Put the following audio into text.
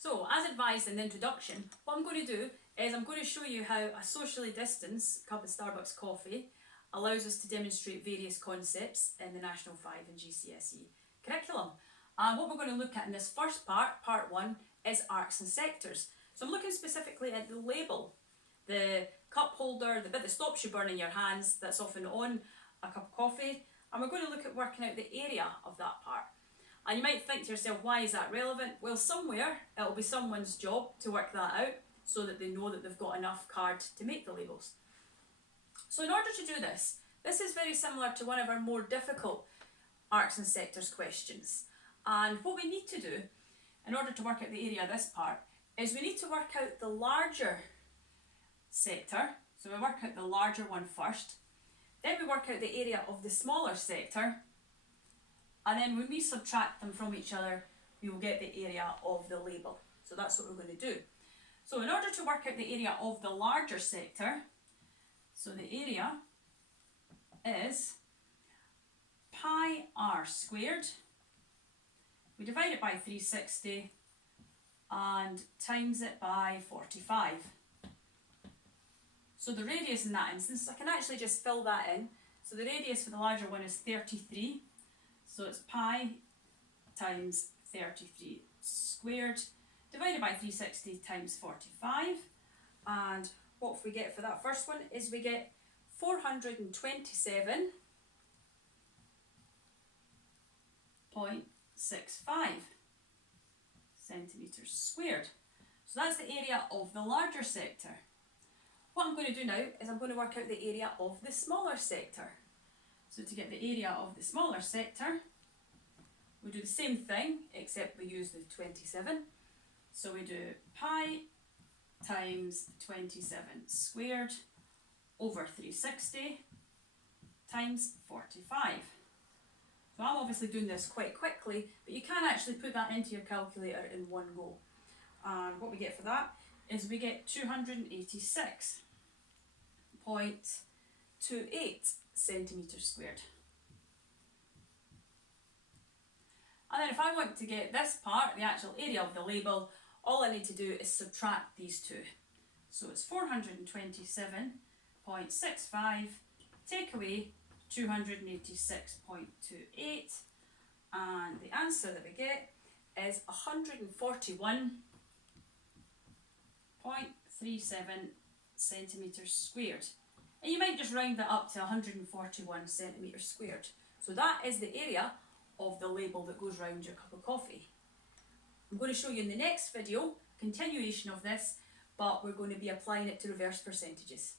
So, as advised in the introduction, what I'm going to do is I'm going to show you how a socially distanced cup of Starbucks coffee allows us to demonstrate various concepts in the National 5 and GCSE curriculum. And what we're going to look at in this first part 1, is arcs and sectors. So I'm looking specifically at the label, the cup holder, the bit that stops you burning your hands, that's often on a cup of coffee, and we're going to look at working out the area of that part. And you might think to yourself, why is that relevant? Well, somewhere it'll be someone's job to work that out so that they know that they've got enough card to make the labels. So in order to do this is very similar to one of our more difficult arcs and sectors questions. And what we need to do in order to work out the area of this part is we need to work out the larger sector. So we work out the larger one first, then we work out the area of the smaller sector, and then when we subtract them from each other, we will get the area of the label. So that's what we're going to do. So in order to work out the area of the larger sector, so the area is pi r squared. We divide it by 360 and times it by 45. So the radius in that instance, I can actually just fill that in. So the radius for the larger one is 33. So it's pi times 33 squared divided by 360 times 45. And what we get for that first one is we get 427.65 centimetres squared. So that's the area of the larger sector. What I'm going to do now is I'm going to work out the area of the smaller sector. So to get the area of the smaller sector, we do the same thing except we use the 27. So we do pi times 27 squared over 360 times 45. So I'm obviously doing this quite quickly, but you can actually put that into your calculator in one go. And what we get for that is we get 286.28 centimetres squared. And then if I want to get this part, the actual area of the label, all I need to do is subtract these two. So it's 427.65, take away 286.28, and the answer that we get is 141.37 centimetres squared. And you might just round that up to 141 centimetres squared. So that is the area of the label that goes round your cup of coffee. I'm going to show you in the next video, continuation of this, but we're going to be applying it to reverse percentages.